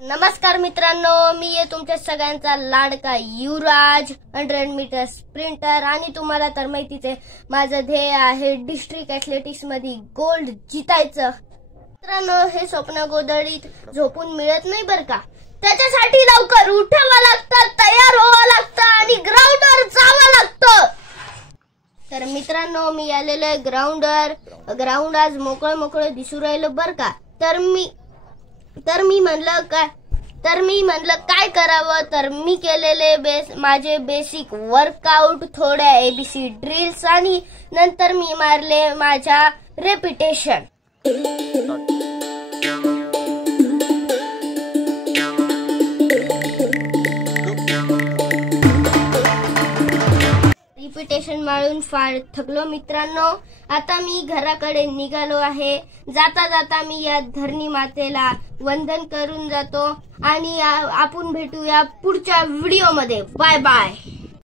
नमस्कार मित्रांनो, मी आहे तुमच्या सगळ्यांचा लाडका युवराज 100 मीटर स्प्रिंटर आणि तुम्हाला तर माहितीच आहे माझं ध्येय आहे डिस्ट्रिक्ट ॲथलेटिक्स मध्ये गोल्ड जितायचं। मित्रांनो, हे स्वप्न गोधडीत झोपून मिळत नाही बरं का। त्याच्यासाठी लवकर उठावं लागतं, तयार व्हावं लागतं आणि ग्राउंडवर जावं लागतं। तर मित्रांनो, मी आलेलो आहे ग्राउंडवर। ग्राउंड आज मोकळं दिसू राहिलं बरं का। तर मी म्हणलं काय करावं, तर मी केलेले माझे बेसिक वर्कआउट, थोड्या ABC ड्रिल्स आणि नंतर मी मारले माझ्या रेपिटेशन। रेपिटेशन मारून फार थकलो मित्रांनो। आता मी घराकडे निघालो आहे। जाता मी या धरणी मातेला वंदन करून जातो आणि आपण भेटूया पुढच्या व्हिडिओ मध्ये। Bye bye.